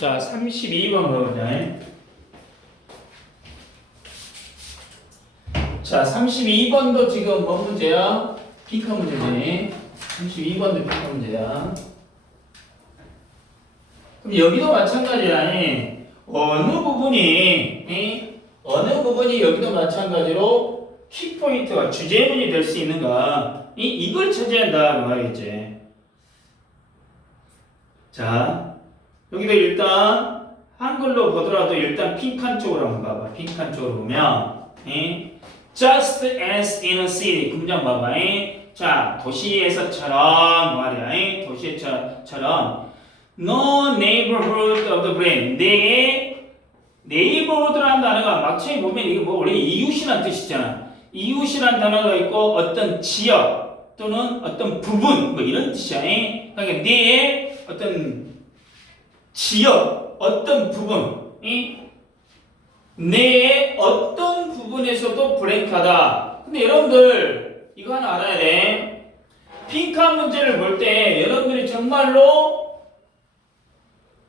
자, 32번 보자. 자, 32번도 지금 뭔 문제야? 핑크 문제지. 32번도 핑크 문제야. 그럼 여기도 마찬가지야. 예. 어느 부분이, 예? 어느 부분이 여기도 마찬가지로 키포인트가 주제문이 될 수 있는가? 이, 이걸 찾아야 한다. 그 말이겠지. 자, 여기도 일단 한글로 보더라도 일단 핑크한 쪽으로 한번 봐봐. 핑크한 쪽으로 보면 예? Just as in a city 금장 봐봐. 예? 자 도시에서처럼 말이야. 예? 도시에서처럼 No neighborhood of the brain 내 neighborhood라는 단어가 막창에 보면 이게 뭐 원래 이웃이란 뜻이잖아. 이웃이란 단어가 있고 어떤 지역 또는 어떤 부분 뭐 이런 뜻이야. 예? 그러니까 내 어떤 지역 어떤 부분이 내 어떤 부분에서도 브레이크하다. 근데 여러분들 이거 하나 알아야 돼. 핑크한 문제를 볼 때 여러분들이 정말로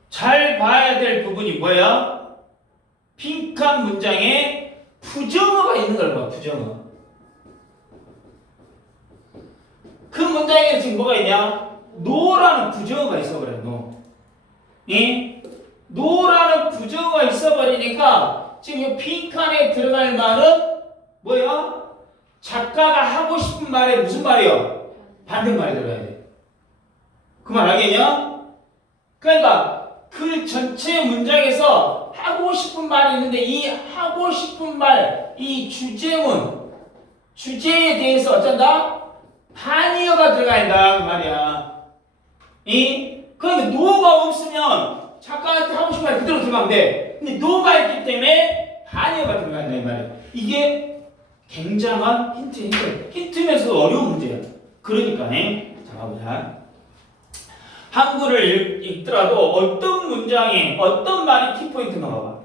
잘 봐야 될 부분이 뭐야? 핑크한 문장에 부정어가 있는 걸 봐. 부정어. 그 문장에 지금 뭐가 있냐? 노라는 부정어가 있어 그래. 노. 이 노라는 부정어가 있어버리니까 지금 이 핑크안에 들어갈 말은 뭐야? 작가가 하고 싶은 말에 무슨 말이요? 반대말이 들어가야 돼. 그 말 알겠냐? 그러니까 그 전체 문장에서 하고 싶은 말이 있는데 이 하고 싶은 말, 이 주제문, 주제에 대해서 어쩐다? 반이어가 들어가야 된다 그 말이야. 이 그러니까 노가 없으면 작가한테 하고 싶은 말 그대로 들어가면 돼. 근데 노가 있기 때문에 반이어가 들어간다 이 말이야. 이게 굉장한 힌트, 힌트. 힌트면서도 어려운 문제야. 그러니까, 네. 자, 가보자. 한글을 읽, 더라도 어떤 문장에 어떤 말이 키포인트인가 봐봐.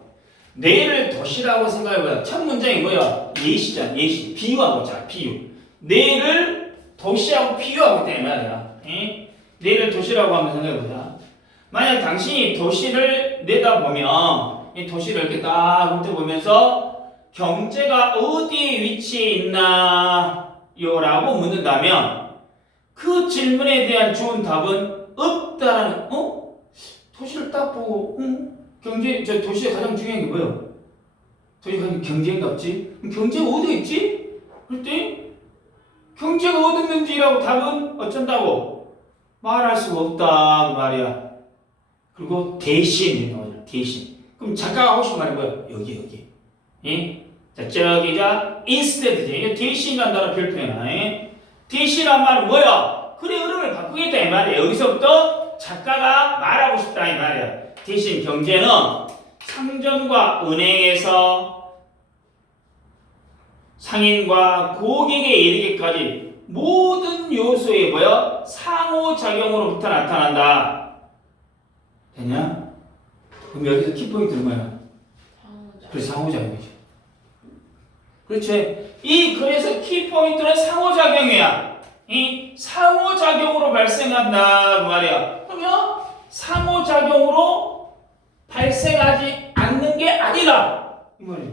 내를 도시라고 생각해보자. 첫 문장이 뭐야? 예시잖아, 예시. 비유하고 자, 비유. 내를 도시하고 비유하고 있다 이 말이야. 예? 내를 도시라고 한번 생각해보자. 만약 당신이 도시를 내다보면 이 도시를 이렇게 딱 훑어보면서 경제가 어디에 위치해 있나요? 라고 묻는다면 그 질문에 대한 좋은 답은 없다라는 어? 도시를 딱 보고 응? 경제 저 도시에 가장 중요한 게 뭐예요? 도시 가장 경제인가 없지? 경제가 어디에 있지? 그때 경제가 어디 있는지라고 답은 어쩐다고 말할 수가 없다 그 말이야. 그리고 대신 대신. 그럼 작가가 하고 싶은 말이 뭐야? 여기 여기. 예? 자 저기가 instead 대신이라는 단어 별표야. 예? 대신이란 말은 뭐야? 글의 흐름을 바꾸겠다 이 말이야. 여기서부터 작가가 말하고 싶다 이 말이야. 대신 경제는 상점과 은행에서 상인과 고객에 이르기까지 모든 요소의 뭐야? 상호작용으로부터 나타난다. 됐냐? 그럼 여기서 키포인트는 뭐야? 그래서 상호작용이죠. 그렇지. 이 글에서 키포인트는 상호작용이야. 이 상호작용으로 발생한다 그 말이야. 그러면 상호작용으로 발생하지 않는 게 아니다 이 말이야.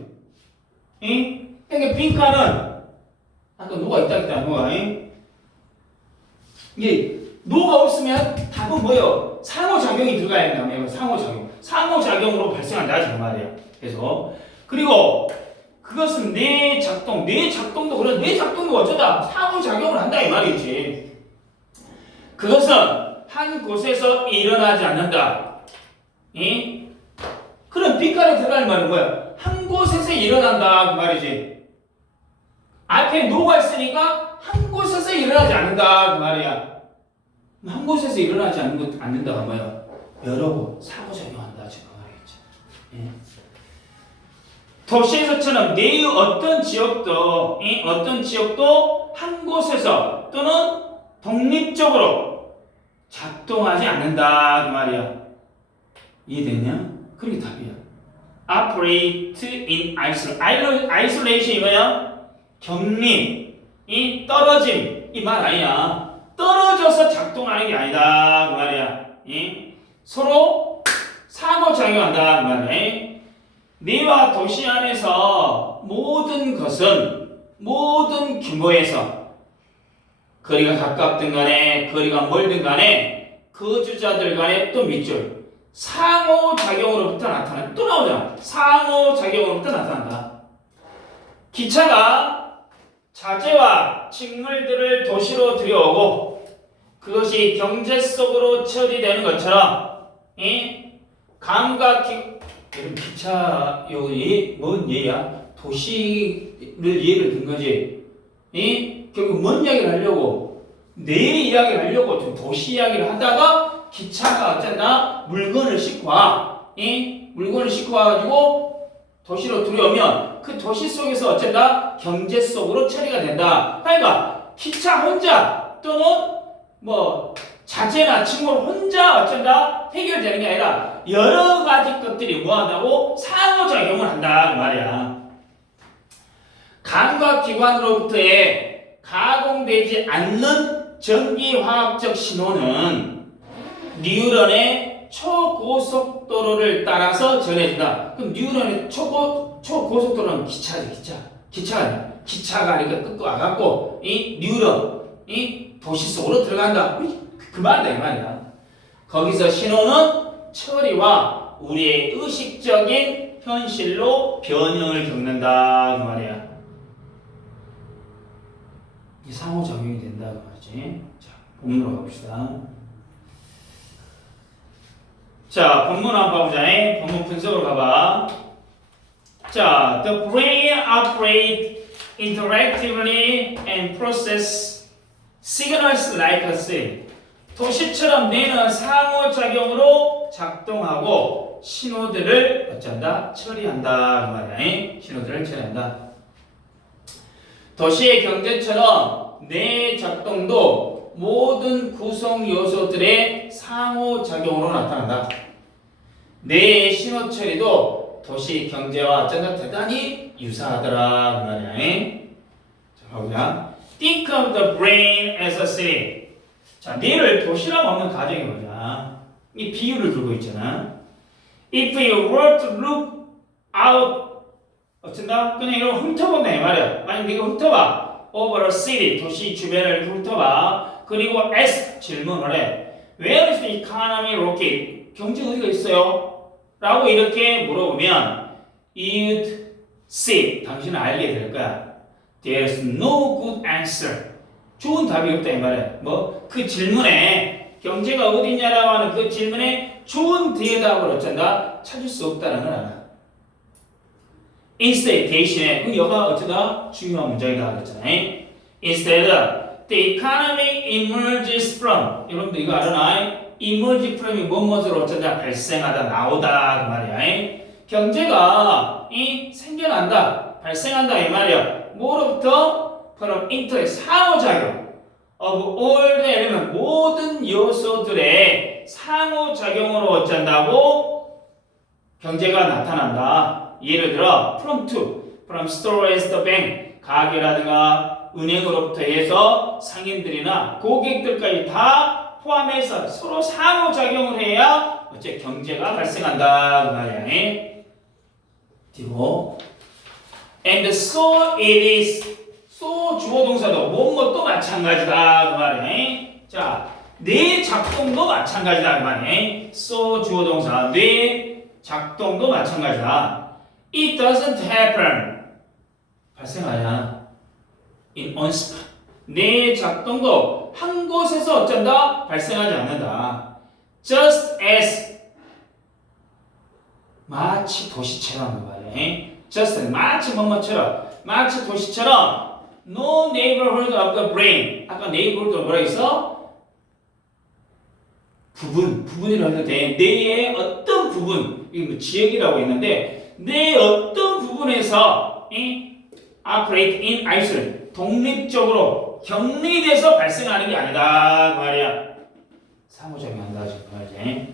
이 그러니까 빈칸은 아까 노가 있다 했다 이? 이게 노가 없으면 답은 뭐예요? 상호작용이 들어가야 된다며 상호작용 상호작용으로 발생한다 그 말이야. 그래서 그리고 그것은 내 작동, 내 작동도 그래, 내 작동도 어쩌다 상호작용을 한다 이 말이지. 그것은 한 곳에서 일어나지 않는다. 이? 그럼 빈칸에 들어갈 말은 뭐야? 한 곳에서 일어난다 그 말이지. 앞에 노가 있으니까 한 곳에서 일어나지 않는다 그 말이야. 한 곳에서 일어나지 않는 것 않는다가 뭐야? 여러 곳 상호작용한다 지금 그 말이겠지. 예. 도시에서처럼 내 어떤 지역도 이 어떤 지역도 한 곳에서 또는 독립적으로 작동하지 않는다 그 말이야. 이해됐냐? 그게 답이야. operate in isolation. isolation이 뭐야? 격리, 이 떨어짐 이 말 아니야. 떨어져서 작동하는 게 아니다. 그 말이야. 이? 서로 상호 상호작용한다. 그 말이야. 네와 도시 안에서 모든 것은 모든 규모에서 거리가 가깝든 간에 거리가 멀든 간에 거주자들 간에 또 밑줄 상호작용으로부터 나타나 또 나오잖아. 상호작용으로부터 나타난다. 기차가 자재와 식물들을 도시로 들여오고 그것이 경제 속으로 처리되는 것처럼 이 감각기 여러분 기차 요이 뭔 예야 도시를 예를 든 거지 이 결국 뭔 이야기를 하려고 내 이야기를 하려고 좀 도시 이야기를 하다가 기차가 어쨌나 물건을 싣고 와. 이 물건을 싣고 와가지고 도시로 들여오면 그 도시 속에서 어쩐다 경제 속으로 처리가 된다. 그러니까 기차 혼자 또는 뭐 자재나 식물 혼자 어쩐다 해결되는 게 아니라 여러 가지 것들이 뭐한다고 상호작용을 한다 그 말이야. 감각기관으로부터의 가공되지 않는 전기화학적 신호는 뉴런의 초고속도로를 따라서 전해진다. 그럼 뉴런의 초고, 초고속도로는 기차지, 기차. 기차가. 기차가 아니까 끝고 와갖고, 이 뉴런, 이 도시 속으로 들어간다. 그 말이다, 이 말이야. 거기서 신호는 처리와 우리의 의식적인 현실로 변형을 겪는다. 그 말이야. 이 상호작용이 된다. 그 말이지. 자, 본문으로 가봅시다. 자, 본문 한번 봐보자. 본문 분석으로 가봐. 자, the brain operate interactively and process signals like cell. 도시처럼 뇌는 상호작용으로 작동하고 신호들을 어쩐다? 처리한다. 그 말이야. 신호들을 처리한다. 도시의 경제처럼 뇌 작동도 모든 구성 요소들의 상호작용으로 나타난다. 뇌의 신호 처리도 도시 경제와 어쩐다 대단히 유사하더라 그 말이야. 자, 가보자. Think of the brain as a city. 자, 뇌를 도시라고 한번 가정해 보자. 이 비유를 들고 있잖아. If you were to look out, 어쩐다? 그냥 이런 훑어본다 이 말이야. 만약 네가 훑어봐. Over a city, 도시 주변을 훑어봐. 그리고 ask 질문을 해. Where is the economy located? 경제 어디가 있어요? 라고 이렇게 물어보면 you'd see, 당신은 알게 될 거야. There's no good answer. 좋은 답이 없다 이 말이야. 뭐 그 질문에 경제가 어디냐라고 하는 그 질문에 좋은 대답을 어쩐다 찾을 수 없다는 걸 알아. Instead 대신에 그 여가 어쩌다 중요한 문장이다 그랬잖아. Instead, the economy emerges from 여러분들 이거 알아나? emerge from이 무엇으로 어쩐다 발생하다 나오다 그 말이야. 경제가 이 생겨난다 발생한다 이 말이야. 뭐로부터? from into 상호작용 of all the element 모든 요소들의 상호작용으로 어쩐다고 경제가 나타난다. 예를 들어 from to, from store as the bank 가게라든가 은행으로부터 해서 상인들이나 고객들까지 다 포함해서 서로 상호작용을 해야 어째 경제가 발생한다 그 말이야. 뒤로 and so it is so 주어 동사도 뭐뭐도 마찬가지다 그 말이야. 자, 내 작동도 마찬가지다 그 말이야. so 주어 동사 내 작동도 마찬가지다. It doesn't happen. 발생하지 않아. In one spot. 내 작동도 한 곳에서 어쩐다? 발생하지 않는다. Just as 마치 도시처럼 그 말이야. Just 마치 뭐뭐처럼 마치 도시처럼 No neighborhood of the brain. 아까 neighborhood 뭐라 했어? 부분, 부분이라고 해도 돼. 뇌의 어떤 부분, 이거 뭐 지역이라고 했는데, 뇌 어떤 부분에서 이 operate in isolation, 독립적으로 격리돼서 발생하는 게 아니다 그 말이야. 상호작용한다 지금 말이지.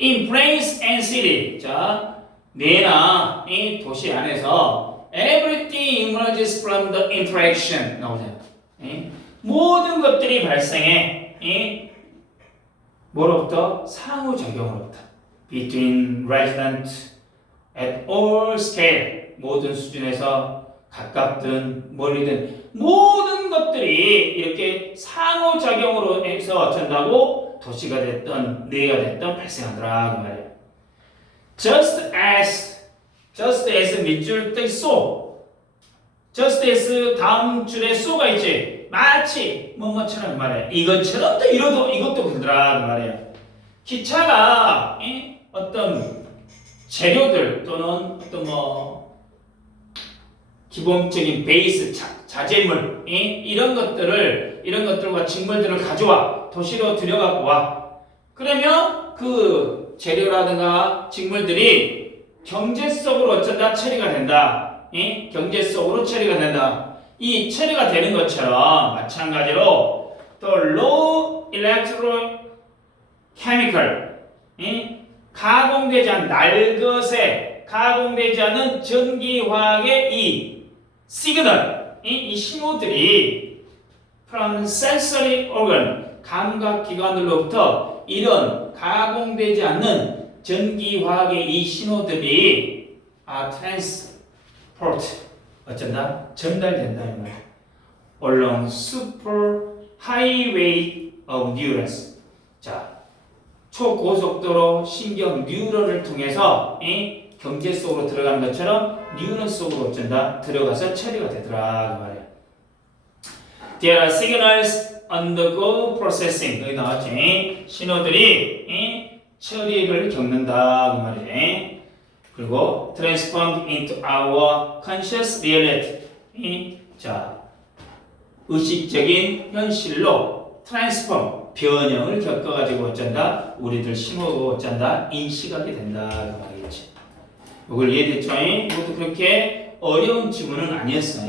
In brains and city, 자 뇌나 이 도시 안에서 everything emerges from the interaction 나오잖아. 이? 모든 것들이 발생해. 이? 뭐로부터? 상호작용으로부터. between resident at all scale 모든 수준에서 가깝든 멀리든 모든 것들이 이렇게 상호작용으로 해서 어쩐다고 도시가 됐던 내가 됐던 발생하더라 그 말이에요. Just just as 밑줄 때 so just as 다음 줄에 so가 있지 마치 뭐뭐처럼 말이야 이것처럼 또 이러도 이것도 그러더라 그 말이에요. 기차가 예? 어떤 재료들 또는 어떤 뭐 기본적인 베이스 자, 자재물 예? 이런 것들을 이런 것들과 직물들을 가져와 도시로 들여갖고 와 그러면 그 재료라든가 직물들이 경제 속으로 어쩐다 처리가 된다 예? 경제 속으로 처리가 된다 이 처리가 되는 것처럼 마찬가지로 또 low electro chemical 예? 가공되지 않은 날것에 가공되지 않은 전기화학의 이 시그널 이, 이 신호들이 from sensory organ 감각기관들로부터 이런 가공되지 않는 전기화학의 이 신호들이 아 transport 어쩐다? 전달된다 이 말이야. along super highway of neurons. 자 초고속도로 신경 뉴런을 통해서 이 경제 속으로 들어가는 것처럼 뉴런 속으로 어쩐다? 들어가서 처리가 되더라 그 말이야. There are signals undergo processing. 여기 나왔지? 신호들이 이 처리를 겪는다 그 말이지. 그리고 transformed into our conscious reality 이, 자 의식적인 현실로 트랜스폼 변형을 겪어가지고 어쩐다 우리들 신호고 어쩐다 인식하게 된다 그 말이겠지. 이걸 이해됐죠? 이것도 그렇게 어려운 지문은 아니었어.